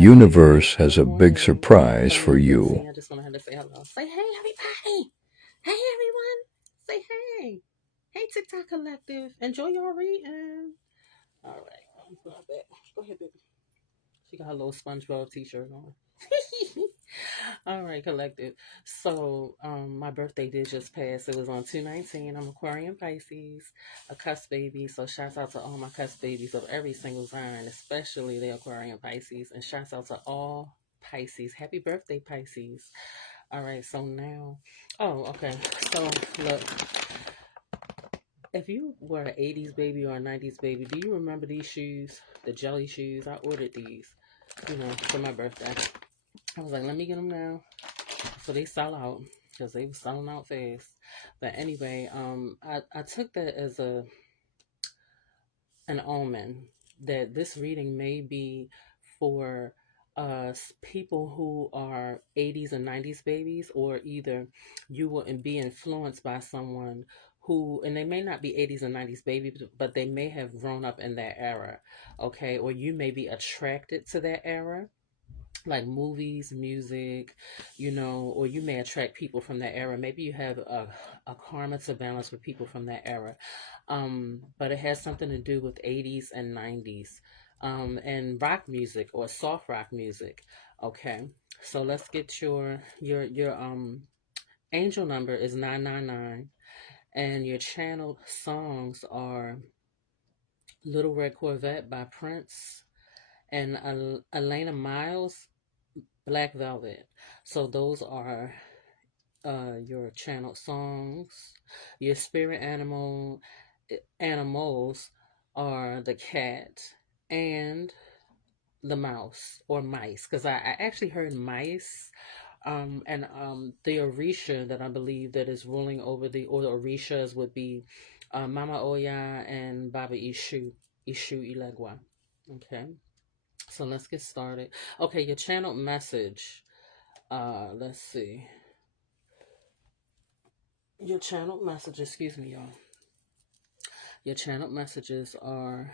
Hello, universe has good a big morning. surprise Oh, for you're you. busy. I just wanted to say hello. Say hey, everybody. Hey, everyone. Say hey. Hey, TikTok Collective. Enjoy your reading. All right. Go ahead, babe. Go ahead, baby. She got her little SpongeBob t-shirt on. All right, collective. So, my birthday did just pass. It was on 2/19. I'm Aquarian Pisces, a cuss baby. So, shouts out to all my cuss babies of every single sign, especially the Aquarian Pisces. And shouts out to all Pisces. Happy birthday, Pisces. All right, so now, oh, okay. So, look, if you were an 80s baby or a 90s baby, do you remember these shoes? The jelly shoes? I ordered these, for my birthday. I was like, let me get them now. So they sell out because they were selling out fast. But anyway, I took that as an omen that this reading may be for people who are 80s and 90s babies, or either you will be influenced by someone who, and they may not be 80s and 90s babies, but they may have grown up in that era, okay? Or you may be attracted to that era, like movies, music, or you may attract people from that era. Maybe you have a karma to balance with people from that era. But it has something to do with 80s and 90s, and rock music or soft rock music. Okay. So let's get your angel number is 999, and your channeled songs are Little Red Corvette by Prince and Elena Miles, Black Velvet. So those are your channeled songs. Your spirit animals are the cat and the mouse or mice. Because I actually heard mice. And the Orisha that I believe that is ruling over the Orishas would be Mama Oya and Baba Ishu Ilegwa. Okay, so let's get started. Okay, your channeled message. Let's see. Your channeled message, excuse me, y'all. Your channeled messages are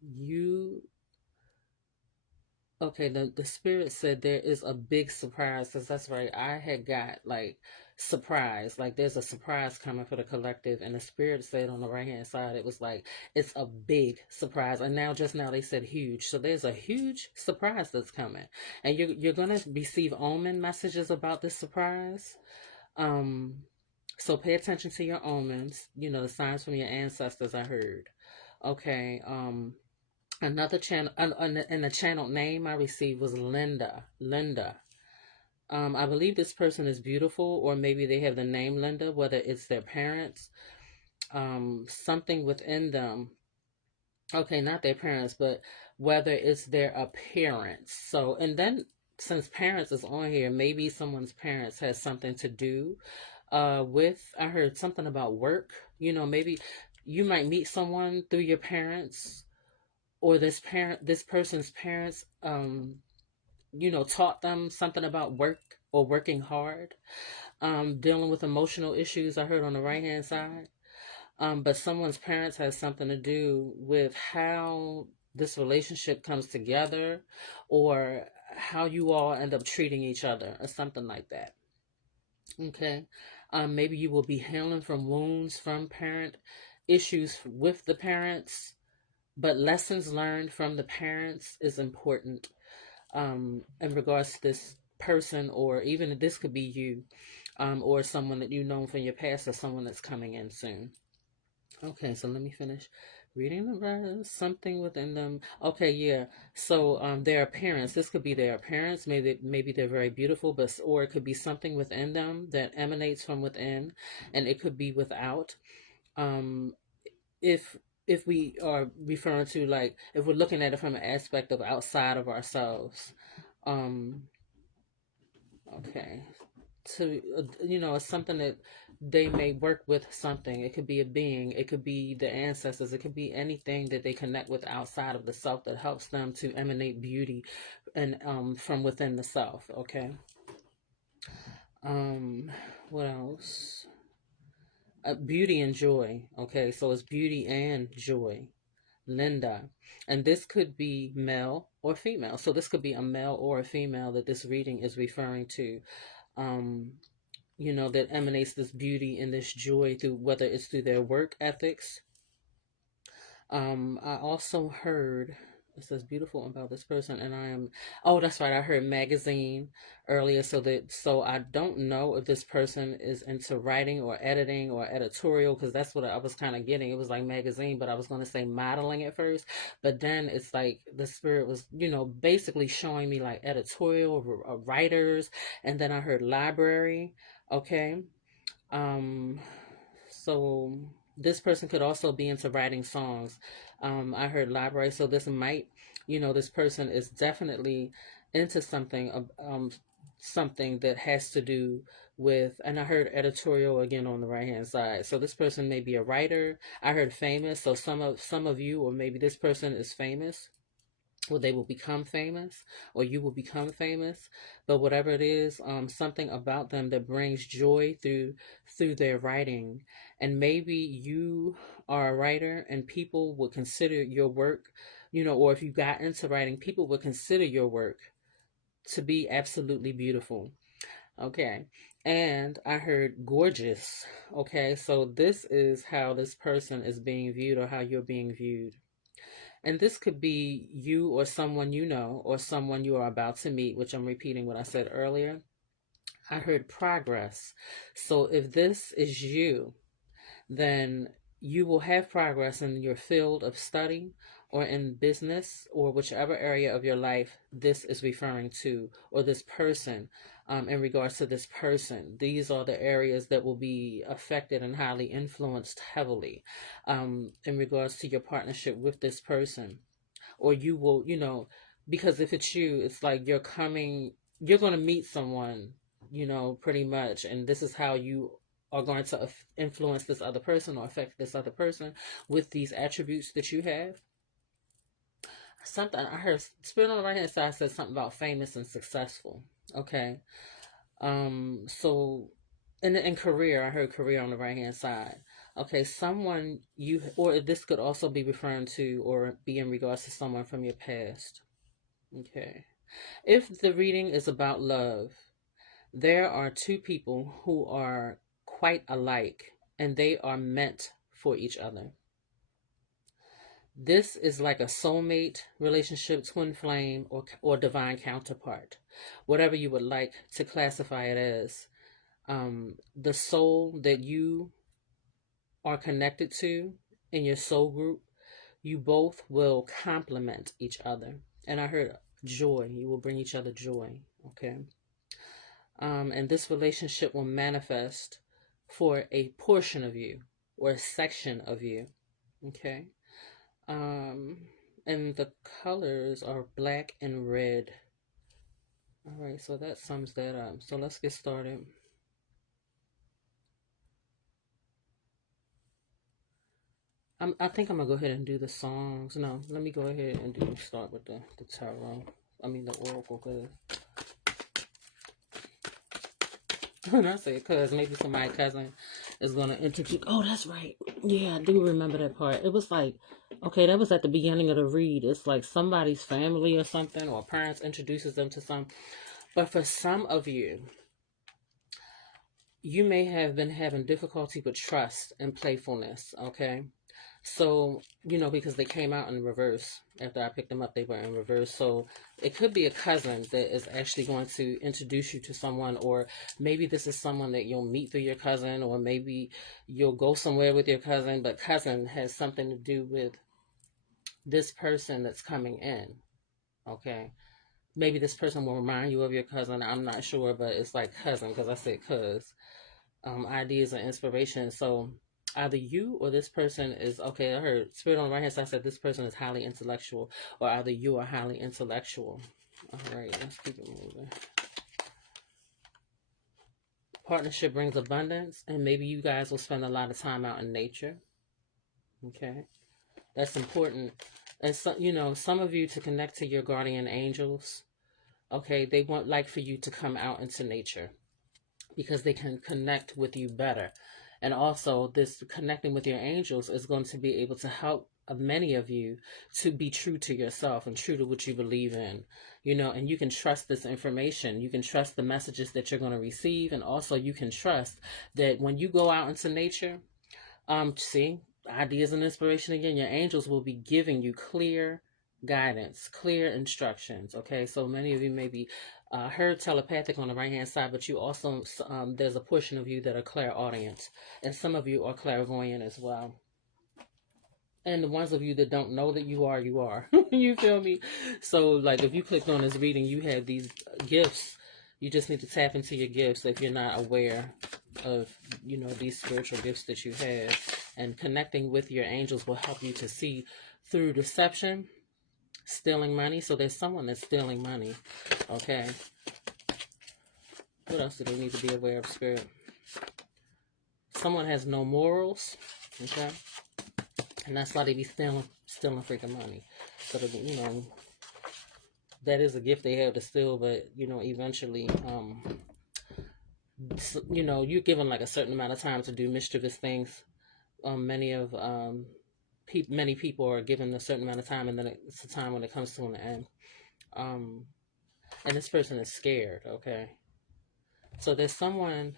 you. Okay, the spirit said there is a big surprise, because that's right. I had got like surprise, like there's a surprise coming for the collective, and the spirit said on the right hand side, it was like it's a big surprise. And now, just now, they said huge, so there's a huge surprise that's coming, and you're gonna receive omen messages about this surprise. Um, so pay attention to your omens, the signs from your ancestors. I heard. Okay. Another channel, and the channel name I received was Linda. Linda. I believe this person is beautiful, or maybe they have the name Linda, whether it's their parents, something within them. Okay, not their parents, but whether it's their appearance. So, and then since parents is on here, maybe someone's parents has something to do with, I heard something about work. Maybe you might meet someone through your parents, or this person's parents, taught them something about work or working hard, dealing with emotional issues. I heard on the right hand side. But someone's parents has something to do with how this relationship comes together, or how you all end up treating each other, or something like that. Okay. Maybe you will be healing from wounds from parent issues with the parents, but lessons learned from the parents is important, in regards to this person, or even this could be you, or someone that you know from your past, or someone that's coming in soon. Okay, so let me finish reading the rest. Something within them. Okay, yeah. So their appearance. This could be their appearance. Maybe they're very beautiful, but or it could be something within them that emanates from within, and it could be without. Um, if if we are referring to, like, if we're looking at it from an aspect of outside of ourselves. Um, okay, to it's something that they may work with. Something, it could be a being, it could be the ancestors, it could be anything that they connect with outside of the self that helps them to emanate beauty, and from within the self. Okay. um what else? Beauty and joy. Okay, so it's beauty and joy. Linda. And this could be male or female. So this could be a male or a female that this reading is referring to. Um, that emanates this beauty and this joy through whether it's through their work ethics. I also heard it says beautiful about this person, and I am oh, that's right, I heard magazine earlier, so I don't know if this person is into writing or editing or editorial, because that's what I was kind of getting. It was like magazine, but I was going to say modeling at first, but then it's like the spirit was, basically showing me like editorial writers, and then I heard library. Okay. um so this person could also be into writing songs. I heard library, so this might, this person is definitely into something that has to do with, and I heard editorial again on the right hand side. So this person may be a writer. I heard famous, so some of you, or maybe this person is famous, or they will become famous, or you will become famous. But whatever it is, something about them that brings joy through their writing. And maybe you are a writer and people would consider your work, or if you got into writing, people would consider your work to be absolutely beautiful. Okay. And I heard gorgeous. Okay, so this is how this person is being viewed, or how you're being viewed. And this could be you or someone you know, or someone you are about to meet, which I'm repeating what I said earlier. I heard progress. So if this is you, then you will have progress in your field of study, or in business, or whichever area of your life this is referring to, or this person. In regards to this person, these are the areas that will be affected and highly influenced heavily, in regards to your partnership with this person. Or you will, because if it's you, it's like you're going to meet someone, pretty much, and this is how you are going to influence this other person, or affect this other person with these attributes that you have. Something I heard, spirit on the right hand side says something about famous and successful. Okay. So in career, I heard career on the right hand side. Okay, someone you, or this could also be referring to, or be in regards to someone from your past. Okay. If the reading is about love, there are two people who are quite alike, and they are meant for each other. This is like a soulmate relationship, twin flame, or divine counterpart, whatever you would like to classify it as. The soul that you are connected to in your soul group, you both will complement each other. And I heard joy, you will bring each other joy. Okay. And this relationship will manifest for a portion of you, or a section of you. Okay. Um, and the colors are black and red. All right, so that sums that up. So let's get started. I think I'm gonna go ahead and do the songs. No, let me go ahead and start with the tarot. I mean the oracle, cause when I say cause, maybe somebody cousin is gonna introduce. Oh, that's right. Yeah, I do remember that part. It was like, okay, that was at the beginning of the read. It's like somebody's family or something, or parents introduces them to some. But for some of you, you may have been having difficulty with trust and playfulness. Okay. So, because they came out in reverse. After I picked them up, they were in reverse. So it could be a cousin that is actually going to introduce you to someone, or maybe this is someone that you'll meet through your cousin, or maybe you'll go somewhere with your cousin, but cousin has something to do with this person that's coming in. Okay. Maybe this person will remind you of your cousin. I'm not sure, but it's like cousin, because I said cuz. Ideas and inspiration. So either you or this person is, okay, I heard spirit on the right hand side said this person is highly intellectual, or either you are highly intellectual. All right, let's keep it moving. Partnership brings abundance, and maybe you guys will spend a lot of time out in nature. Okay, that's important. And so, some of you to connect to your guardian angels. Okay, they want like for you to come out into nature, because they can connect with you better. And also, this connecting with your angels is going to be able to help of many of you to be true to yourself and true to what you believe in, and you can trust this information. You can trust the messages that you're going to receive. And also you can trust that when you go out into nature, see, ideas and inspiration again, your angels will be giving you clear guidance, clear instructions. Okay, so many of you may be heard telepathic on the right hand side, but you also, there's a portion of you that are clairaudient, and some of you are clairvoyant as well. And the ones of you that don't know that you are, you are. You feel me? So, like, if you clicked on this reading, you have these gifts. You just need to tap into your gifts if you're not aware of, these spiritual gifts that you have. And connecting with your angels will help you to see through deception, stealing money. So there's someone that's stealing money. Okay. What else do they need to be aware of, Spirit? Someone has no morals. Okay. And that's why they be stealing freaking money. So, that is a gift they have to steal, but, eventually, you're given like a certain amount of time to do mischievous things. Many people are given a certain amount of time, and then it's a time when it comes to an end. And this person is scared, okay? So there's someone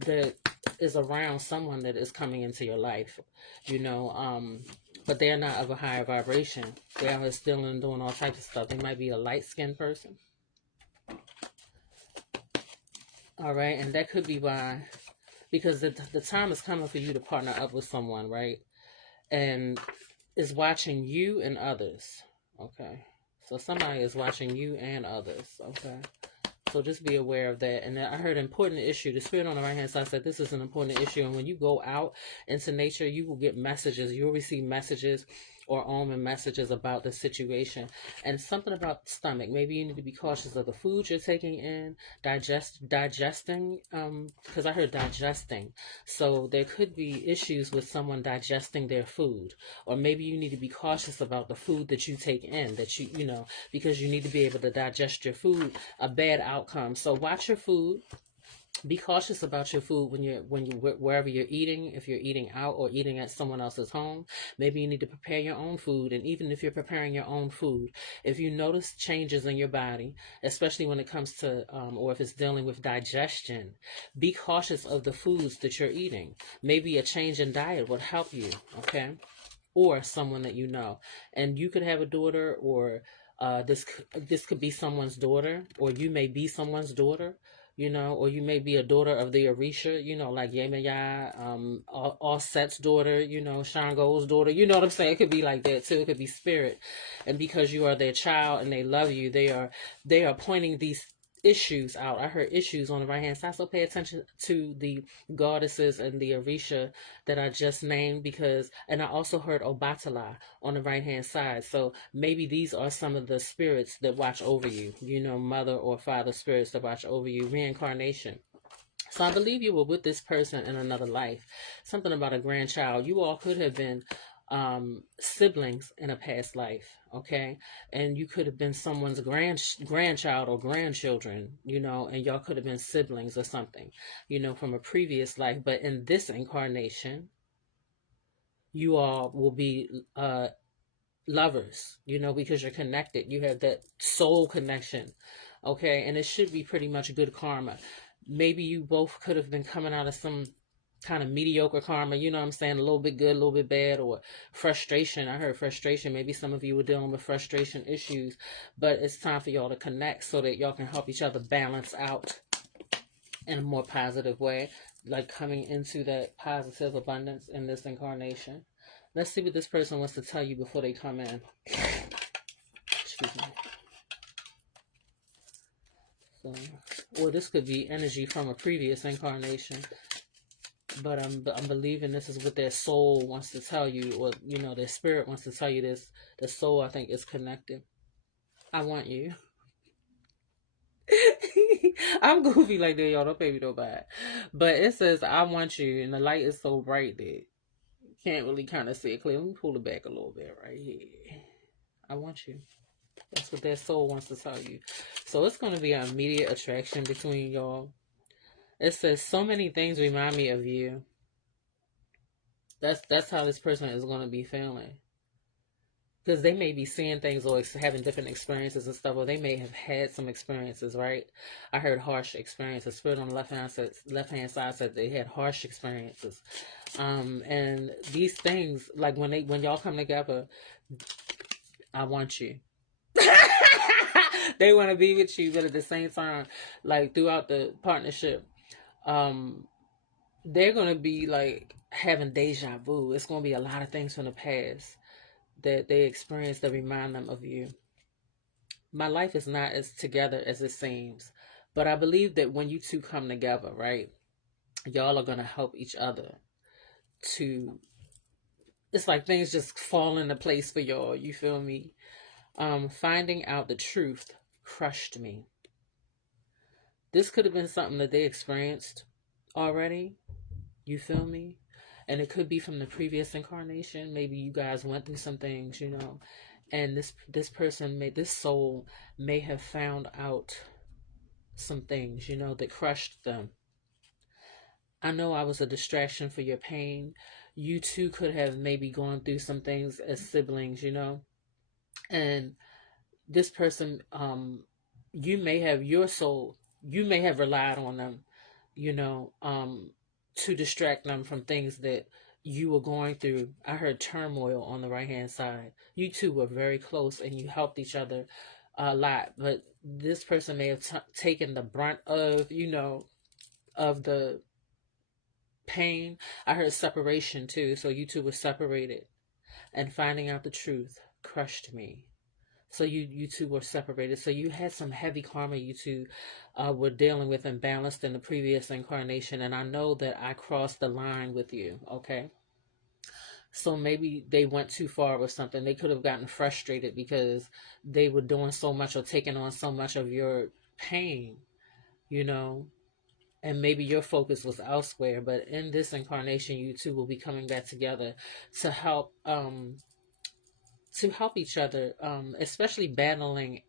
that is around someone that is coming into your life, but they're not of a higher vibration. They are still doing all types of stuff. They might be a light-skinned person. All right, and that could be because the time is coming for you to partner up with someone, right? And is watching you and others, okay? So somebody is watching you and others, okay? So just be aware of that. And I heard important issue. The Spirit on the right hand side said this is an important issue. And when you go out into nature, you will get messages. You'll receive messages or omen messages about the situation. And something about the stomach. Maybe you need to be cautious of the food you're taking in, digesting, because I heard digesting. So there could be issues with someone digesting their food. Or maybe you need to be cautious about the food that you take in, that because you need to be able to digest your food. A bad outcome. So watch your food. Be cautious about your food when you wherever you're eating. If you're eating out or eating at someone else's home, maybe you need to prepare your own food. And even if you're preparing your own food, if you notice changes in your body, especially when it comes to or if it's dealing with digestion, be cautious of the foods that you're eating. Maybe a change in diet would help you, okay? Or someone that you know. And you could have a daughter, or this could be someone's daughter, or you may be someone's daughter, or you may be a daughter of the Orisha, like Yemaya, Offset's daughter, Shango's daughter, you know what I'm saying? It could be like that too. It could be spirit. And because you are their child and they love you, they are pointing these issues out. I heard issues on the right hand side, so pay attention to the goddesses and the Orisha that I just named, and I also heard Obatala on the right hand side. So maybe these are some of the spirits that watch over you, mother or father spirits that watch over you. Reincarnation. So I believe you were with this person in another life. Something about a grandchild. You all could have been siblings in a past life, okay? And you could have been someone's grandchild or grandchildren, and y'all could have been siblings or something, from a previous life. But in this incarnation, you all will be lovers, because you're connected. You have that soul connection, okay? And it should be pretty much good karma. Maybe you both could have been coming out of some kind of mediocre karma, you know what I'm saying? A little bit good, a little bit bad, or frustration. I heard frustration. Maybe some of you were dealing with frustration issues, but it's time for y'all to connect so that y'all can help each other balance out in a more positive way, like coming into that positive abundance in this incarnation. Let's see what this person wants to tell you before they come in. Excuse me. So, or this could be energy from a previous incarnation. But I'm believing this is what their soul wants to tell you, or their spirit wants to tell you this. The soul, I think, is connected. I want you. I'm goofy like that, y'all. Don't pay me no bad. But it says I want you, and the light is so bright that you can't really kind of see it clear. Let me pull it back a little bit right here. I want you. That's what their soul wants to tell you. So it's going to be an immediate attraction between y'all. It says so many things remind me of you. That's how this person is going to be feeling, because they may be seeing things or having different experiences and stuff, or they may have had some experiences, right? I heard harsh experiences. Spirit on the left hand side said they had harsh experiences, and these things, like when y'all come together, I want you. They want to be with you, but at the same time, like throughout the partnership, um, they're gonna be like having deja vu. It's gonna be a lot of things from the past that they experienced that remind them of you. My life is not as together as it seems, but I believe that when you two come together, right, y'all are gonna help each other to. It's like things just fall into place for y'all. You feel me? Finding out the truth crushed me. This could have been something that they experienced already. You feel me? And it could be from the previous incarnation. Maybe you guys went through some things, and this soul may have found out some things, that crushed them. I know I was a distraction for your pain. You too could have maybe gone through some things as siblings, and this person, you may have your soul, you may have relied on them, you know, um, to distract them from things that you were going through. I heard turmoil on the right hand side. You two were very close and you helped each other a lot, but this person may have taken the brunt of, of the pain. I heard separation too. So you two were separated, and finding out the truth crushed me. So you two were separated. So you had some heavy karma you two were dealing with and balanced in the previous incarnation. And I know that I crossed the line with you. Okay. So maybe they went too far with something. They could have gotten frustrated because they were doing so much or taking on so much of your pain, you know, and maybe your focus was elsewhere. But in this incarnation, you two will be coming back together to help each other, especially battling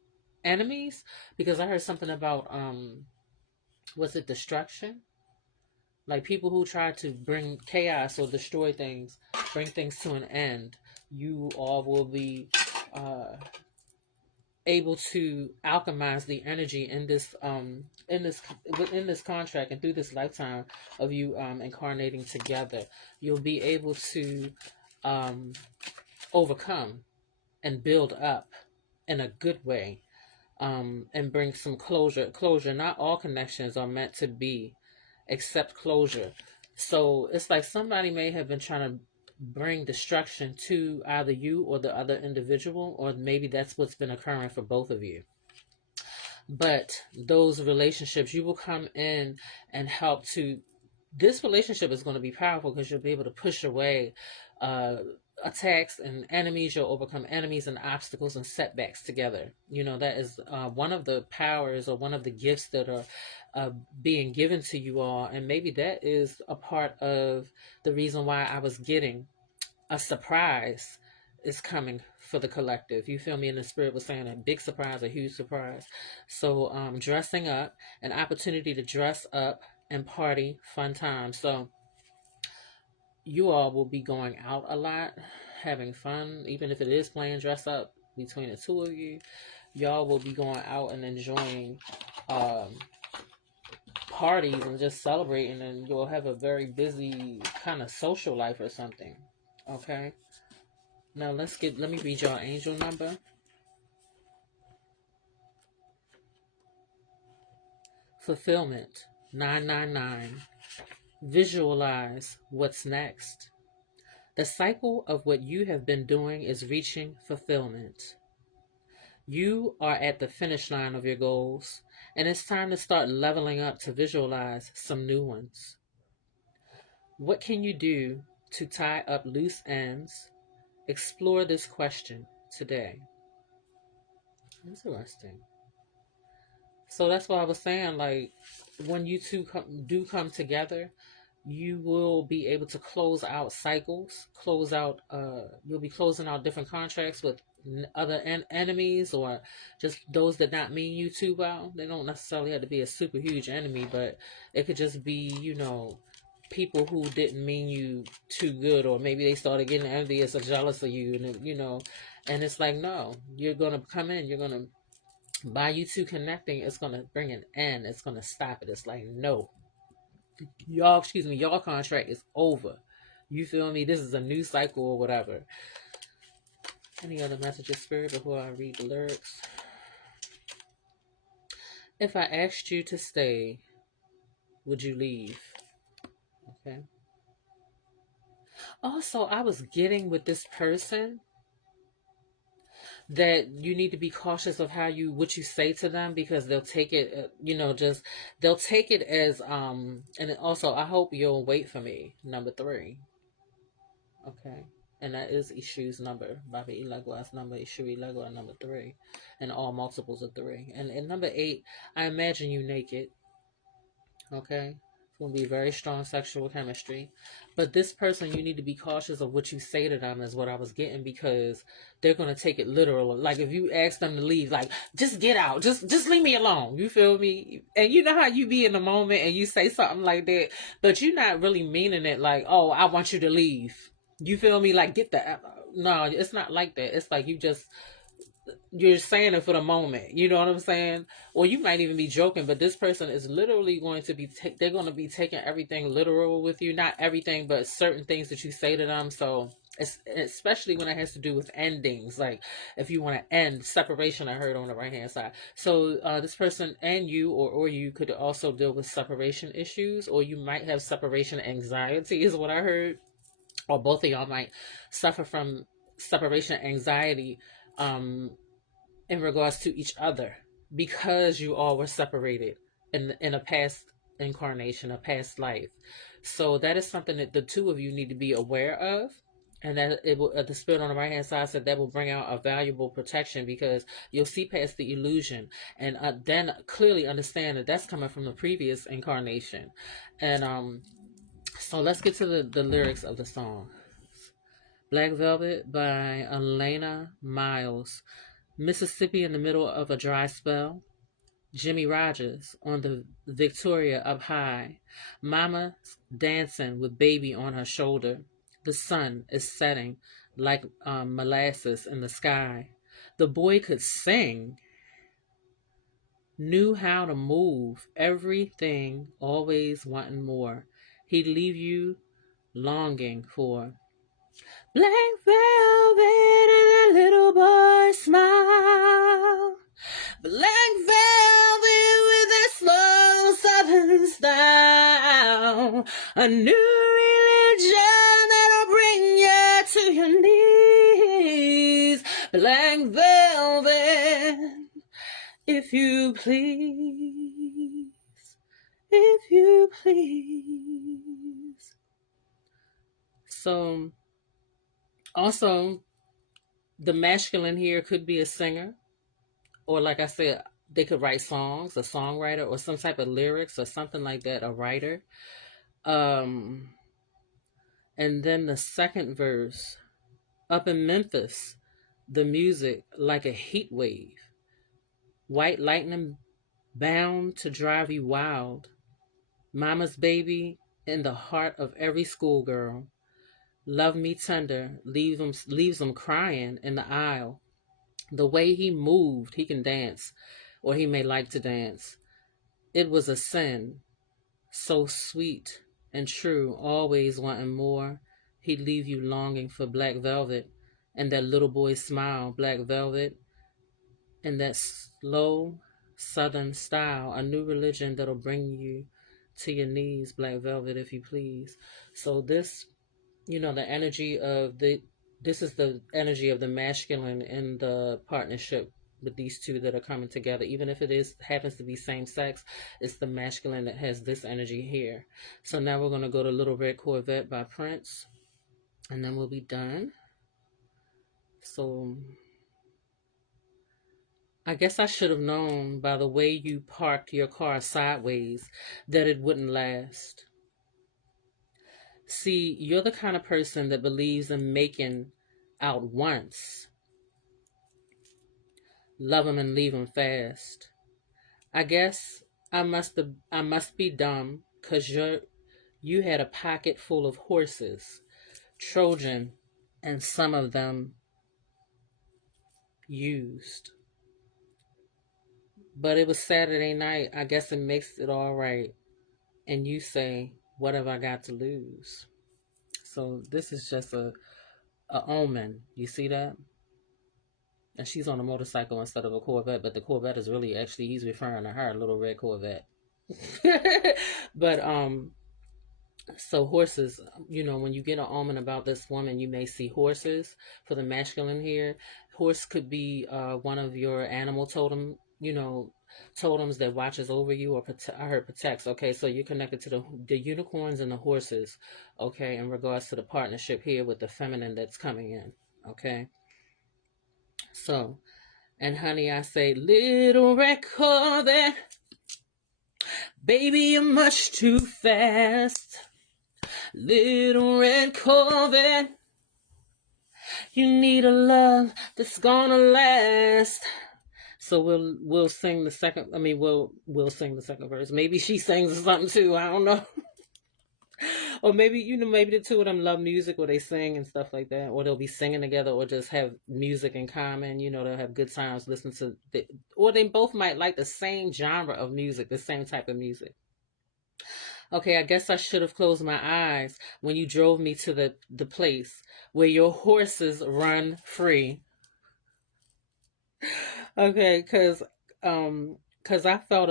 enemies. Because I heard something about was it destruction? Like people who try to bring chaos or destroy things, bring things to an end. You all will be uh, able to alchemize the energy in this contract and through this lifetime of you incarnating together. You'll be able to um, overcome and build up in a good way, and bring some closure. Not all connections are meant to be except closure. So it's like somebody may have been trying to bring destruction to either you or the other individual, or maybe that's what's been occurring for both of you. But those relationships, you will come in and help to. This relationship is going to be powerful because you'll be able to push away uh, attacks and enemies. You'll overcome enemies and obstacles and setbacks together. That is one of the powers or one of the gifts that are being given to you all. And maybe that is a part of the reason why I was getting a surprise is coming for the collective. You feel me? And the spirit was saying a big surprise, a huge surprise. So dressing up, an opportunity to dress up and party, fun time. So you all will be going out a lot, having fun, even if it is playing dress up between the two of you. Y'all will be going out and enjoying parties and just celebrating, and you'll have a very busy kind of social life or something. Okay. Now let me read your angel number. Fulfillment 999. Visualize what's next. The cycle of what you have been doing is reaching fulfillment. You are at the finish line of your goals, and it's time to start leveling up to visualize some new ones. What can you do to tie up loose ends? Explore this question today. Interesting. So that's what I was saying. Like when you two do come together, you will be able to close out cycles. Close out. You'll be closing out different contracts with other enemies, or just those that not mean you too well. They don't necessarily have to be a super huge enemy, but it could just be people who didn't mean you too good, or maybe they started getting envious or jealous of you, and and it's like, no, you're gonna come in, you're gonna, by you two connecting, it's gonna bring an end, it's gonna stop it. It's like, no, y'all contract is over. You feel me? This is a new cycle or whatever. Any other messages, Spirit, before I read the lyrics? If I asked you to stay, would you leave? Okay. Also, I was getting with this person that you need to be cautious of what you say to them, because they'll take it, just they'll take it as and also, I hope you'll wait for me, number 3. Okay. And that is Ishu's number, Baba Ilagwa's number, Ishu Ilagwa number 3, and all multiples of 3. And in number 8, I imagine you naked. Okay. It's going to be very strong sexual chemistry. But this person, you need to be cautious of what you say to them, is what I was getting, because they're going to take it literal. Like, if you ask them to leave, like, just get out, just leave me alone. You feel me? And you know how you be in the moment and you say something like that, but you're not really meaning it like, oh, I want you to leave. You feel me? Like, get the, no, it's not like that. It's like you're saying it for the moment. You know what I'm saying? Or you might even be joking, but this person is literally going to be, they're going to be taking everything literal with you. Not everything, but certain things that you say to them. So, especially when it has to do with endings. Like, if you want to end separation, I heard on the right hand side. So, this person and you, or you could also deal with separation issues, or you might have separation anxiety, is what I heard. Or both of y'all might suffer from separation anxiety, in regards to each other, because you all were separated in a past incarnation, a past life. So that is something that the two of you need to be aware of. And that it will, the spirit on the right hand side said that will bring out a valuable protection, because you'll see past the illusion, and then clearly understand that that's coming from the previous incarnation. And so let's get to the lyrics of the song. Black Velvet by Elena Miles. Mississippi in the middle of a dry spell. Jimmy Rogers on the Victoria up high. Mama dancing with baby on her shoulder. The sun is setting like molasses in the sky. The boy could sing, knew how to move, everything, always wanting more. He'd leave you longing for black velvet and a little boy smile. Black velvet with a slow southern style. A new religion that'll bring you to your knees. Black velvet, if you please. If you please. So, also, the masculine here could be a singer, or like I said, they could write songs, a songwriter, or some type of lyrics or something like that, a writer. Um, and then the second verse, up in Memphis, the music like a heat wave, white lightning bound to drive you wild. Mama's baby in the heart of every schoolgirl. Love me tender, leaves them crying in the aisle. The way he moved, he can dance, or he may like to dance. It was a sin, so sweet and true, always wanting more. He'd leave you longing for black velvet, and that little boy's smile, black velvet, and that slow southern style, a new religion that'll bring you to your knees, black velvet, if you please. So this, the energy of this is the energy of the masculine in the partnership with these two that are coming together. Even if it happens to be same sex, it's the masculine that has this energy here. So now we're going to go to Little Red Corvette by Prince, and then we'll be done. So I guess I should have known by the way you parked your car sideways that it wouldn't last. See, you're the kind of person that believes in making out once, love them and leave them fast. I guess I must be dumb, 'cause You had a pocket full of horses, Trojan, and some of them used. But it was Saturday night. I guess it makes it all right. And you say, what have I got to lose? So this is just a omen. You see that? And she's on a motorcycle instead of a Corvette, but the Corvette is really actually he's referring to her, little red Corvette. But so horses, when you get an omen about this woman, you may see horses for the masculine here. Horse could be one of your animal totems that watches over you or I heard protects. Okay, so you're connected to the unicorns and the horses. Okay, in regards to the partnership here with the feminine that's coming in. Okay, so and honey, I say, little red Corvette, baby, you're much too fast. Little red Corvette, you need a love that's gonna last. So we'll sing the second. I mean, we'll sing the second verse. Maybe she sings something too. I don't know. Or maybe maybe the two of them love music, or they sing and stuff like that, or they'll be singing together, or just have music in common. They'll have good times listening to, or they both might like the same genre of music, the same type of music. Okay, I guess I should have closed my eyes when you drove me to the place where your horses run free. Okay, cause I felt cause I felt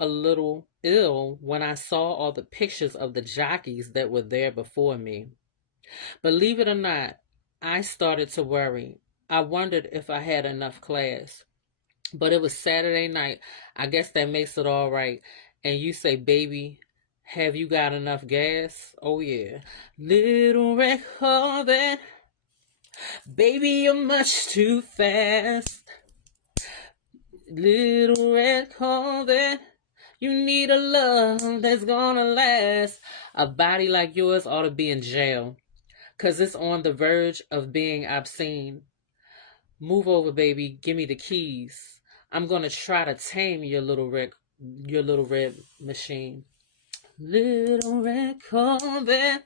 a little ill when I saw all the pictures of the jockeys that were there before me. Believe it or not, I started to worry. I wondered if I had enough class. But it was Saturday night. I guess that makes it all right. And you say, baby, have you got enough gas? Oh, yeah. Little red Corvette, baby, you're much too fast. Little red Corvette, you need a love that's gonna last. A body like yours ought to be in jail, 'cause it's on the verge of being obscene. Move over, baby. Give me the keys. I'm gonna try to tame your little red machine. Little red Corvette,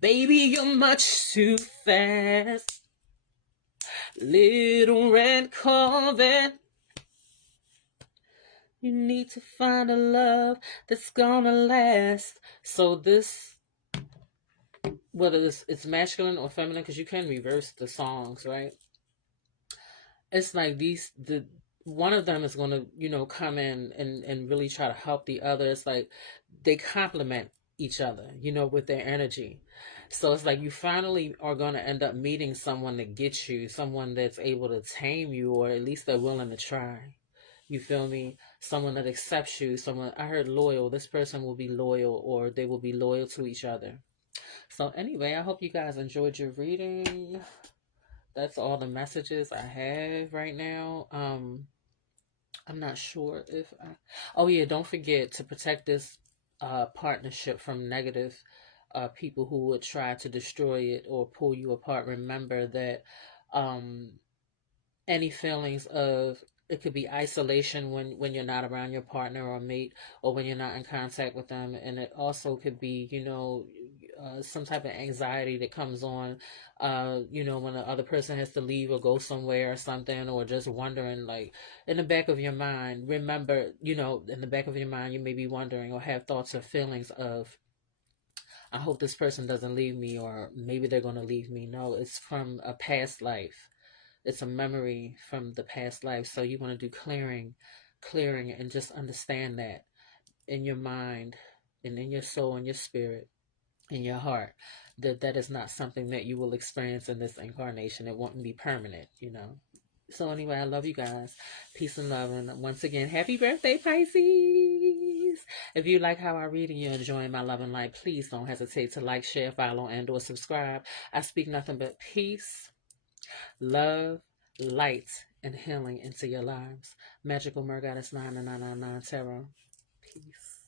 baby, you're much too fast. Little red Corvette, you need to find a love that's gonna last. So this, whether it's masculine or feminine, because you can reverse the songs, right? It's like the one of them is going to come in and really try to help the other. It's like they complement each other, with their energy. So it's like you finally are going to end up meeting someone that gets you, someone that's able to tame you, or at least they're willing to try. You feel me? Someone that accepts you, someone, I heard loyal, this person will be loyal, or they will be loyal to each other. So anyway, I hope you guys enjoyed your reading. That's all the messages I have right now. I'm not sure if I. Oh yeah, don't forget to protect this partnership from negative people who would try to destroy it or pull you apart. Remember that um, any feelings of it could be isolation when you're not around your partner or mate, or when you're not in contact with them, and it also could be some type of anxiety that comes on when the other person has to leave or go somewhere or something, or just wondering, like, in the back of your mind, remember, in the back of your mind, you may be wondering or have thoughts or feelings of, I hope this person doesn't leave me, or maybe they're going to leave me. No, it's from a past life. It's a memory from the past life. So you want to do clearing, and just understand that in your mind and in your soul and your spirit, in your heart, that is not something that you will experience in this incarnation. It won't be permanent. So anyway, I love you guys. Peace and love. And once again, happy birthday, Pisces. If you like how I read and you're enjoying my love and light, please don't hesitate to like, share, follow, and or subscribe. I speak nothing but peace, love, light, and healing into your lives. Magical Mergoddess 9999 Tarot. Peace.